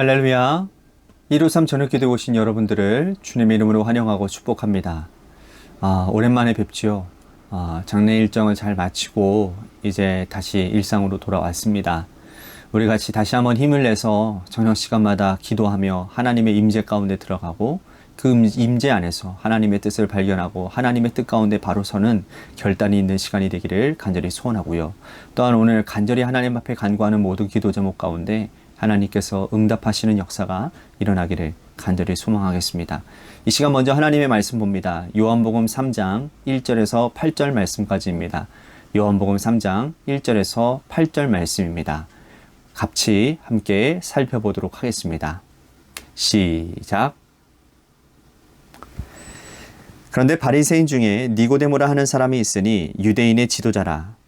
할렐루야. 153 저녁기도에 오신 여러분들을 주님의 이름으로 환영하고 축복합니다. 오랜만에 뵙지요. 장례 일정을 잘 마치고 이제 다시 일상으로 돌아왔습니다. 우리 같이 다시 한번 힘을 내서 저녁 시간마다 기도하며 하나님의 임재 가운데 들어가고 그 임재 안에서 하나님의 뜻을 발견하고 하나님의 뜻 가운데 바로 서는 결단이 있는 시간이 되기를 간절히 소원하고요. 또한 오늘 간절히 하나님 앞에 간구하는 모든 기도 제목 가운데 하나님께서 응답하시는 역사가 일어나기를 간절히 소망하겠습니다. 이 시간 먼저 하나님의 말씀 봅니다. 요한복음 3장 1절에서 8절 말씀까지입니다. 요한복음 3장 1절에서 8절 말씀입니다. 같이 함께 살펴보도록 하겠습니다. 시작. 그런데 바리새인 중에 니고데모라 하는 사람이 있으니 유대인의 지도자라.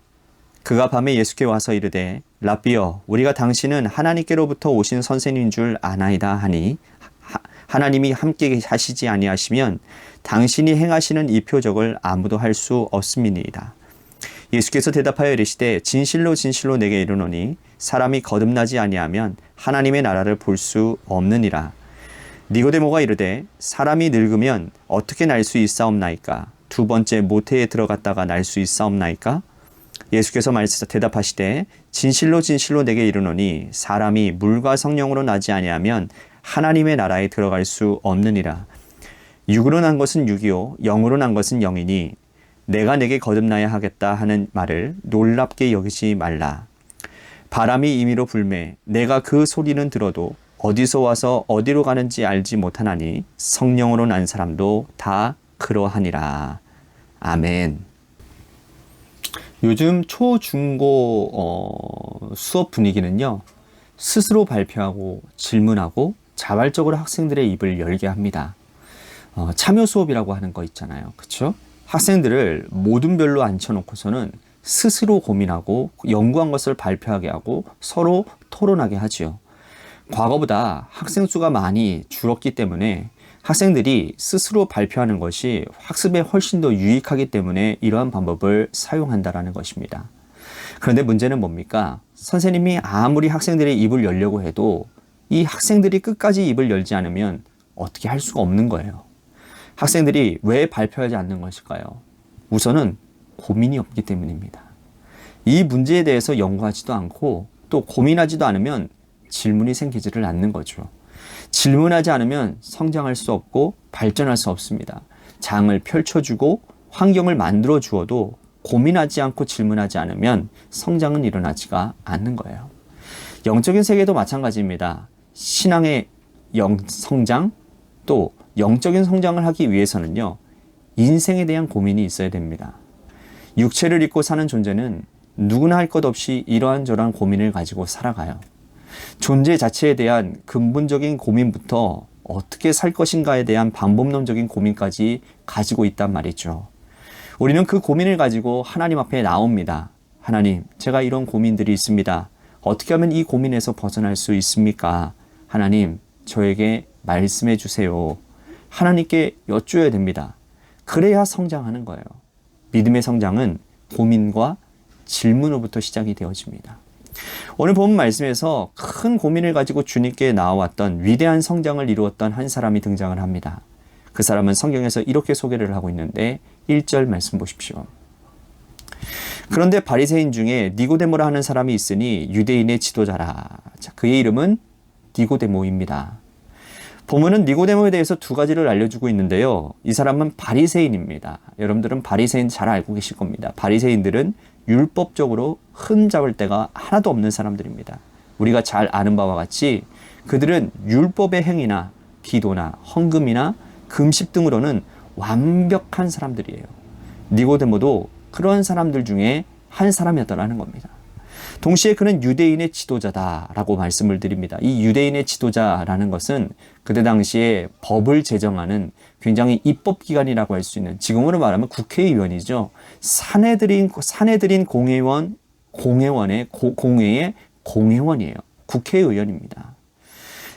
그가 밤에 예수께 와서 이르되 랍비여, 우리가 당신은 하나님께로부터 오신 선생님인 줄 아나이다 하니 하나님이 함께 하시지 아니하시면 당신이 행하시는 이 표적을 아무도 할 수 없음이니이다. 예수께서 대답하여 이르시되 진실로 진실로 내게 이르노니 사람이 거듭나지 아니하면 하나님의 나라를 볼 수 없느니라. 니고데모가 이르되 사람이 늙으면 어떻게 날 수 있사옵나이까? 두 번째 모태에 들어갔다가 날 수 있사옵나이까? 예수께서 대답하시되 진실로 진실로 내게 이르노니 사람이 물과 성령으로 나지 아니하면 하나님의 나라에 들어갈 수 없느니라. 육으로 난 것은 육이요 영으로 난 것은 영이니 내가 내게 거듭나야 하겠다 하는 말을 놀랍게 여기지 말라. 바람이 임의로 불매 내가 그 소리는 들어도 어디서 와서 어디로 가는지 알지 못하나니 성령으로 난 사람도 다 그러하니라. 아멘. 요즘 초중고 수업 분위기는요, 스스로 발표하고 질문하고 자발적으로 학생들의 입을 열게 합니다. 참여 수업이라고 하는 거 있잖아요. 그렇죠? 학생들을 모든 별로 앉혀놓고서는 스스로 고민하고 연구한 것을 발표하게 하고 서로 토론하게 하지요. 과거보다 학생 수가 많이 줄었기 때문에 학생들이 스스로 발표하는 것이 학습에 훨씬 더 유익하기 때문에 이러한 방법을 사용한다는 것입니다. 그런데 문제는 뭡니까? 선생님이 아무리 학생들의 입을 열려고 해도 이 학생들이 끝까지 입을 열지 않으면 어떻게 할 수가 없는 거예요. 학생들이 왜 발표하지 않는 것일까요? 우선은 고민이 없기 때문입니다. 이 문제에 대해서 연구하지도 않고 또 고민하지도 않으면 질문이 생기지를 않는 거죠. 질문하지 않으면 성장할 수 없고 발전할 수 없습니다. 장을 펼쳐주고 환경을 만들어 주어도 고민하지 않고 질문하지 않으면 성장은 일어나지가 않는 거예요. 영적인 세계도 마찬가지입니다. 신앙의 성장 또 영적인 성장을 하기 위해서는요, 인생에 대한 고민이 있어야 됩니다. 육체를 입고 사는 존재는 누구나 할 것 없이 이러한저러한 고민을 가지고 살아가요. 존재 자체에 대한 근본적인 고민부터 어떻게 살 것인가에 대한 방법론적인 고민까지 가지고 있단 말이죠. 우리는 그 고민을 가지고 하나님 앞에 나옵니다. 하나님, 제가 이런 고민들이 있습니다. 어떻게 하면 이 고민에서 벗어날 수 있습니까? 하나님, 저에게 말씀해 주세요. 하나님께 여쭈어야 됩니다. 그래야 성장하는 거예요. 믿음의 성장은 고민과 질문으로부터 시작이 되어집니다. 오늘 본 말씀에서 큰 고민을 가지고 주님께 나와왔던 위대한 성장을 이루었던 한 사람이 등장을 합니다. 그 사람은 성경에서 이렇게 소개를 하고 있는데 1절 말씀 보십시오. 그런데 바리새인 중에 니고데모라 하는 사람이 있으니 유대인의 지도자라. 자, 그의 이름은 니고데모입니다. 보면은 니고데모에 대해서 두 가지를 알려주고 있는데요. 이 사람은 바리새인입니다. 여러분들은 바리새인 잘 알고 계실 겁니다. 바리새인들은 율법적으로 흠잡을 데가 하나도 없는 사람들입니다. 우리가 잘 아는 바와 같이 그들은 율법의 행위나 기도나 헌금이나 금식 등으로는 완벽한 사람들이에요. 니고데모도 그런 사람들 중에 한 사람이었다라는 겁니다. 동시에 그는 유대인의 지도자다라고 말씀을 드립니다. 이 유대인의 지도자라는 것은 그때 당시에 법을 제정하는 굉장히 입법기관이라고 할 수 있는, 지금으로 말하면 국회의원이죠. 사내들인 공회원의 공회의 공회원이에요. 국회의원입니다.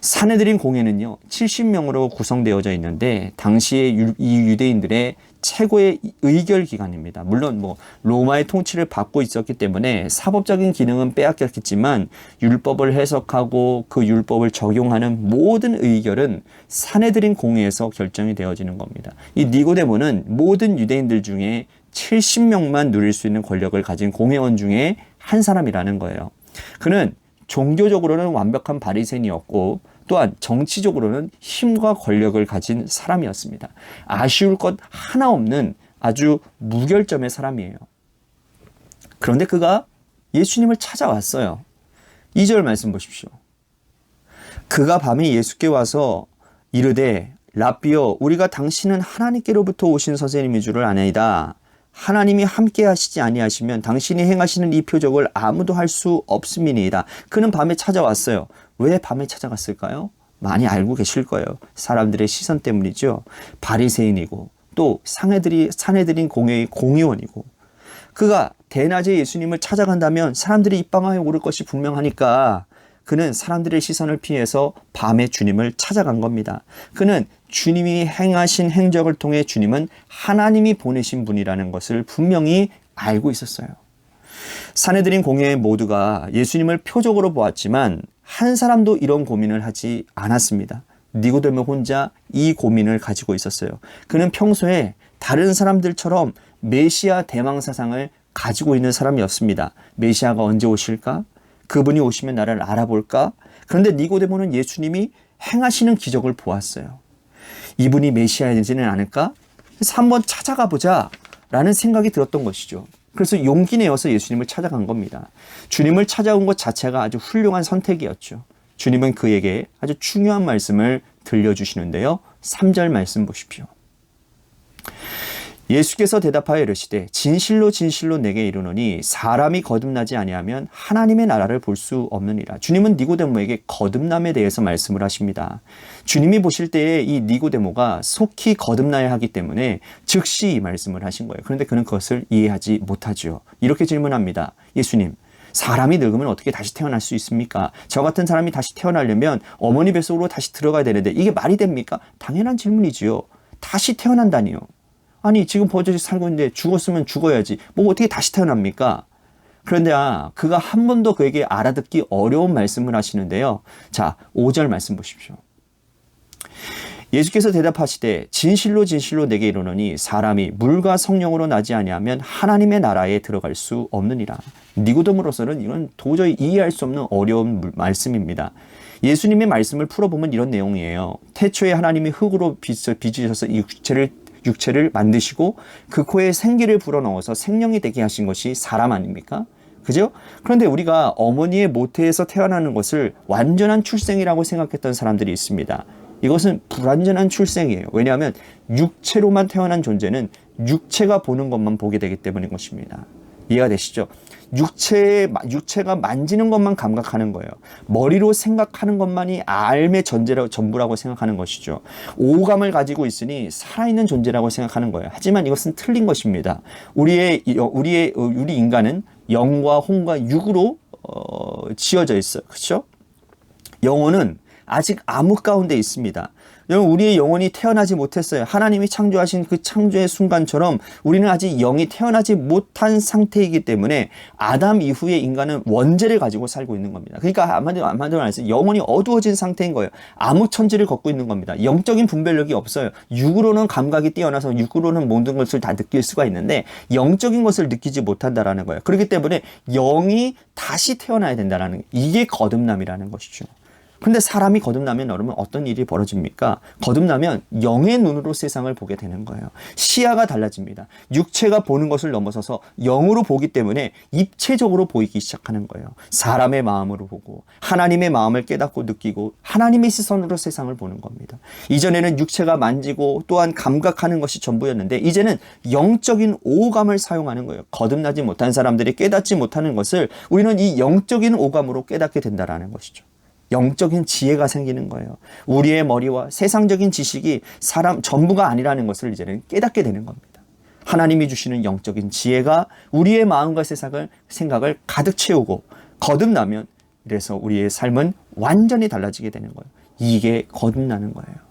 사내들인 공회는요 70명으로 구성되어져 있는데 당시에 이 유대인들의 최고의 의결 기관입니다. 물론 뭐 로마의 통치를 받고 있었기 때문에 사법적인 기능은 빼앗겼겠지만 율법을 해석하고 그 율법을 적용하는 모든 의결은 사내들인 공회에서 결정이 되어지는 겁니다. 이 니고데모는 모든 유대인들 중에 70명만 누릴 수 있는 권력을 가진 공회원 중에 한 사람이라는 거예요. 그는 종교적으로는 완벽한 바리새인이었고 또한 정치적으로는 힘과 권력을 가진 사람이었습니다. 아쉬울 것 하나 없는 아주 무결점의 사람이에요. 그런데 그가 예수님을 찾아왔어요. 2절 말씀 보십시오. 그가 밤에 예수께 와서 이르되 라삐여 우리가 당신은 하나님께로부터 오신 선생님인 줄을 아나이다. 하나님이 함께 하시지 아니하시면 당신이 행하시는 이 표적을 아무도 할 수 없음이니이다. 그는 밤에 찾아왔어요. 왜 밤에 찾아갔을까요? 많이 알고 계실 거예요. 사람들의 시선 때문이죠. 바리새인이고 또 사내들인 공회의 공의원이고 그가 대낮에 예수님을 찾아간다면 사람들이 입방아에 오를 것이 분명하니까 그는 사람들의 시선을 피해서 밤에 주님을 찾아간 겁니다. 그는 주님이 행하신 행적을 통해 주님은 하나님이 보내신 분이라는 것을 분명히 알고 있었어요. 사내들인 공회 모두가 예수님을 표적으로 보았지만 한 사람도 이런 고민을 하지 않았습니다. 니고데모 혼자 이 고민을 가지고 있었어요. 그는 평소에 다른 사람들처럼 메시아 대망 사상을 가지고 있는 사람이었습니다. 메시아가 언제 오실까? 그분이 오시면 나를 알아볼까? 그런데 니고데모는 예수님이 행하시는 기적을 보았어요. 이분이 메시아이지는 않을까? 그래서 한번 찾아가 보자 라는 생각이 들었던 것이죠. 그래서 용기 내어서 예수님을 찾아간 겁니다. 주님을 찾아온 것 자체가 아주 훌륭한 선택이었죠. 주님은 그에게 아주 중요한 말씀을 들려주시는데요. 3절 말씀 보십시오. 예수께서 대답하여 이르시되 진실로 진실로 내게 이르노니 사람이 거듭나지 아니하면 하나님의 나라를 볼 수 없느니라. 주님은 니고데모에게 거듭남에 대해서 말씀을 하십니다. 주님이 보실 때에 이 니고데모가 속히 거듭나야 하기 때문에 즉시 이 말씀을 하신 거예요. 그런데 그는 그것을 이해하지 못하죠. 이렇게 질문합니다. 예수님, 사람이 늙으면 어떻게 다시 태어날 수 있습니까? 저 같은 사람이 다시 태어나려면 어머니 뱃속으로 다시 들어가야 되는데 이게 말이 됩니까? 당연한 질문이지요. 다시 태어난다니요. 아니 지금 버젓이 살고 있는데 죽었으면 죽어야지. 뭐 어떻게 다시 태어납니까? 그런데 그가 한 번 더 그에게 알아듣기 어려운 말씀을 하시는데요. 자, 5절 말씀 보십시오. 예수께서 대답하시되 진실로 진실로 내게 이르노니 사람이 물과 성령으로 나지 아니하면 하나님의 나라에 들어갈 수 없느니라. 니고데모로서는 이건 도저히 이해할 수 없는 어려운 말씀입니다. 예수님의 말씀을 풀어보면 이런 내용이에요. 태초에 하나님이 흙으로 빚으셔서 이 육체를 만드시고 그 코에 생기를 불어넣어서 생명이 되게 하신 것이 사람 아닙니까? 그죠? 그런데 우리가 어머니의 모태에서 태어나는 것을 완전한 출생이라고 생각했던 사람들이 있습니다. 이것은 불완전한 출생이에요. 왜냐하면 육체로만 태어난 존재는 육체가 보는 것만 보게 되기 때문인 것입니다. 이해가 되시죠? 육체가 만지는 것만 감각하는 거예요. 머리로 생각하는 것만이 삶의 전부라고 생각하는 것이죠. 오감을 가지고 있으니 살아있는 존재라고 생각하는 거예요. 하지만 이것은 틀린 것입니다. 우리 인간은 영과 혼과 육으로 지어져 있어요. 그렇죠? 영혼은 아직 암흑 가운데 있습니다. 여러분, 우리의 영혼이 태어나지 못했어요. 하나님이 창조하신 그 창조의 순간처럼 우리는 아직 영이 태어나지 못한 상태이기 때문에 아담 이후의 인간은 원죄를 가지고 살고 있는 겁니다. 그러니까 한마디로 말해서 영혼이 어두워진 상태인 거예요. 암흑천지를 걷고 있는 겁니다. 영적인 분별력이 없어요. 육으로는 감각이 뛰어나서 육으로는 모든 것을 다 느낄 수가 있는데 영적인 것을 느끼지 못한다라는 거예요. 그렇기 때문에 영이 다시 태어나야 된다라는 이게 거듭남이라는 것이죠. 근데 사람이 거듭나면 여러분 어떤 일이 벌어집니까? 거듭나면 영의 눈으로 세상을 보게 되는 거예요. 시야가 달라집니다. 육체가 보는 것을 넘어서서 영으로 보기 때문에 입체적으로 보이기 시작하는 거예요. 사람의 마음으로 보고 하나님의 마음을 깨닫고 느끼고 하나님의 시선으로 세상을 보는 겁니다. 이전에는 육체가 만지고 또한 감각하는 것이 전부였는데 이제는 영적인 오감을 사용하는 거예요. 거듭나지 못한 사람들이 깨닫지 못하는 것을 우리는 이 영적인 오감으로 깨닫게 된다는 것이죠. 영적인 지혜가 생기는 거예요. 우리의 머리와 세상적인 지식이 사람 전부가 아니라는 것을 이제는 깨닫게 되는 겁니다. 하나님이 주시는 영적인 지혜가 우리의 마음과 생각을 가득 채우고 거듭나면 이래서 우리의 삶은 완전히 달라지게 되는 거예요. 이게 거듭나는 거예요.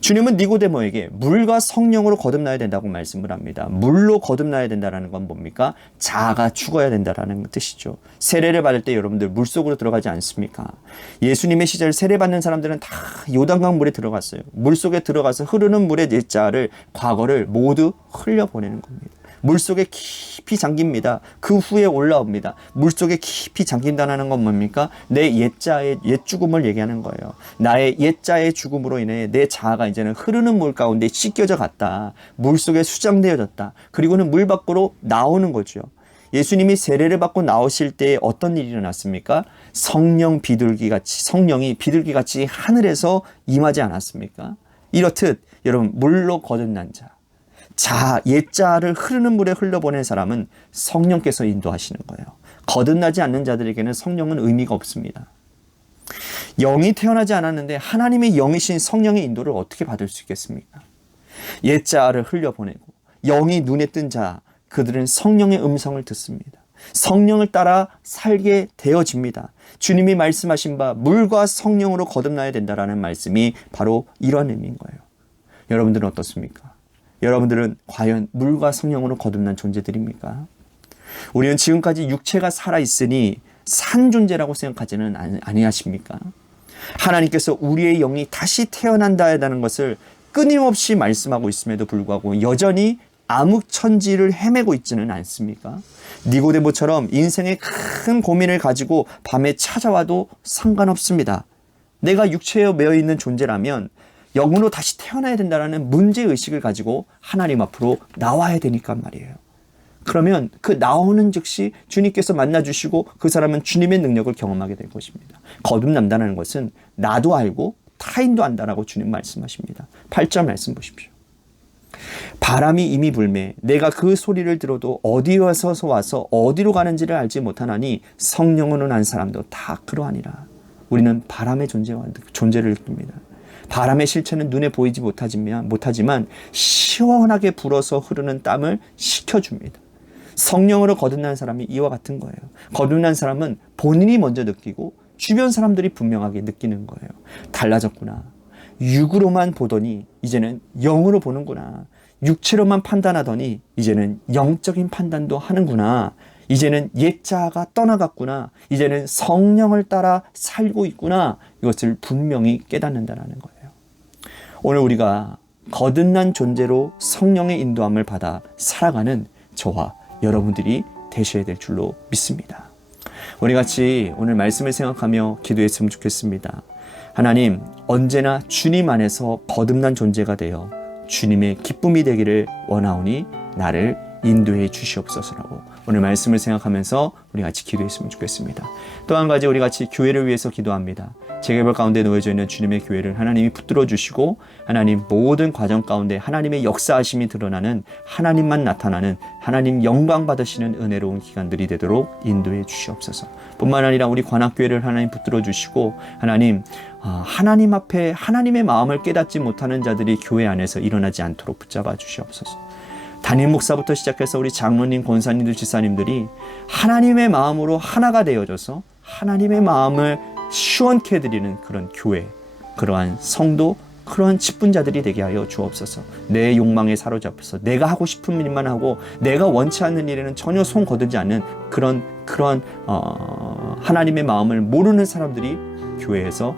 주님은 니고데모에게 물과 성령으로 거듭나야 된다고 말씀을 합니다. 물로 거듭나야 된다는 건 뭡니까? 자아가 죽어야 된다는 뜻이죠. 세례를 받을 때 여러분들 물속으로 들어가지 않습니까? 예수님의 시절 세례받는 사람들은 다 요단강 물에 들어갔어요. 물속에 들어가서 흐르는 물의 옛자를, 과거를 모두 흘려보내는 겁니다. 물속에 깊이 잠깁니다. 그 후에 올라옵니다. 물속에 깊이 잠긴다는 건 뭡니까? 내 옛자의 옛 죽음을 얘기하는 거예요. 나의 옛자의 죽음으로 인해 내 자아가 이제는 흐르는 물 가운데 씻겨져 갔다. 물속에 수장되어졌다. 그리고는 물 밖으로 나오는 거죠. 예수님이 세례를 받고 나오실 때 어떤 일이 일어났습니까? 성령이 비둘기같이 하늘에서 임하지 않았습니까? 이렇듯 여러분, 물로 거듭난 자, 옛자를 흐르는 물에 흘려보낸 사람은 성령께서 인도하시는 거예요. 거듭나지 않는 자들에게는 성령은 의미가 없습니다. 영이 태어나지 않았는데 하나님의 영이신 성령의 인도를 어떻게 받을 수 있겠습니까? 옛자를 흘려보내고 영이 눈에 뜬 자, 그들은 성령의 음성을 듣습니다. 성령을 따라 살게 되어집니다. 주님이 말씀하신 바 물과 성령으로 거듭나야 된다라는 말씀이 바로 이런 의미인 거예요. 여러분들은 어떻습니까? 여러분들은 과연 물과 성령으로 거듭난 존재들입니까? 우리는 지금까지 육체가 살아있으니 산 존재라고 생각하지는 아니하십니까? 하나님께서 우리의 영이 다시 태어난다는 것을 끊임없이 말씀하고 있음에도 불구하고 여전히 암흑천지를 헤매고 있지는 않습니까? 니고데모처럼 인생의 큰 고민을 가지고 밤에 찾아와도 상관없습니다. 내가 육체에 매여 있는 존재라면 영으로 다시 태어나야 된다는 문제의식을 가지고 하나님 앞으로 나와야 되니까 말이에요. 그러면 그 나오는 즉시 주님께서 만나주시고 그 사람은 주님의 능력을 경험하게 될 것입니다. 거듭난다는 것은 나도 알고 타인도 안다라고 주님 말씀하십니다. 8절 말씀 보십시오. 바람이 이미 불매 내가 그 소리를 들어도 어디에서 와서 어디로 가는지를 알지 못하나니 성령으로 난 사람도 다 그러하니라. 우리는 바람의 존재를 느낍니다. 바람의 실체는 눈에 보이지 못하지만 시원하게 불어서 흐르는 땀을 식혀줍니다. 성령으로 거듭난 사람이 이와 같은 거예요. 거듭난 사람은 본인이 먼저 느끼고 주변 사람들이 분명하게 느끼는 거예요. 달라졌구나. 육으로만 보더니 이제는 영으로 보는구나. 육체로만 판단하더니 이제는 영적인 판단도 하는구나. 이제는 옛자가 떠나갔구나. 이제는 성령을 따라 살고 있구나. 이것을 분명히 깨닫는다는 거예요. 오늘 우리가 거듭난 존재로 성령의 인도함을 받아 살아가는 저와 여러분들이 되셔야 될 줄로 믿습니다. 우리 같이 오늘 말씀을 생각하며 기도했으면 좋겠습니다. 하나님, 언제나 주님 안에서 거듭난 존재가 되어 주님의 기쁨이 되기를 원하오니 나를 인도해 주시옵소서라고 오늘 말씀을 생각하면서 우리 같이 기도했으면 좋겠습니다. 또 한 가지 우리 같이 교회를 위해서 기도합니다. 재개발 가운데 놓여져 있는 주님의 교회를 하나님이 붙들어 주시고 하나님 모든 과정 가운데 하나님의 역사하심이 드러나는 하나님만 나타나는 하나님 영광 받으시는 은혜로운 기간들이 되도록 인도해 주시옵소서. 뿐만 아니라 우리 관악교회를 하나님 붙들어 주시고 하나님 앞에 하나님의 마음을 깨닫지 못하는 자들이 교회 안에서 일어나지 않도록 붙잡아 주시옵소서. 담임 목사부터 시작해서 우리 장로님, 권사님들, 지사님들이 하나님의 마음으로 하나가 되어져서 하나님의 마음을 시원케 해드리는 그런 교회, 그러한 성도, 그러한 직분자들이 되게 하여 주옵소서. 내 욕망에 사로잡혀서 내가 하고 싶은 일만 하고 내가 원치 않는 일에는 전혀 손 거두지 않는 그런 하나님의 마음을 모르는 사람들이 교회에서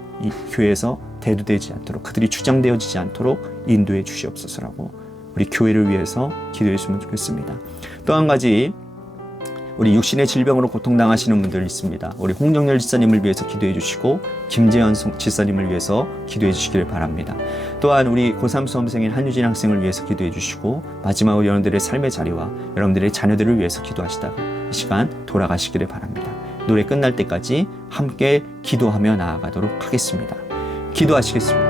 대두되지 않도록, 그들이 주장되어지지 않도록 인도해 주시옵소서라고 우리 교회를 위해서 기도했으면 좋겠습니다. 또 한 가지 우리 육신의 질병으로 고통당하시는 분들 있습니다. 우리 홍정열 지사님을 위해서 기도해 주시고 김재현 지사님을 위해서 기도해 주시기를 바랍니다. 또한 우리 고3 수험생인 한유진 학생을 위해서 기도해 주시고 마지막으로 여러분들의 삶의 자리와 여러분들의 자녀들을 위해서 기도하시다가 이 시간 돌아가시기를 바랍니다. 노래 끝날 때까지 함께 기도하며 나아가도록 하겠습니다. 기도하시겠습니다.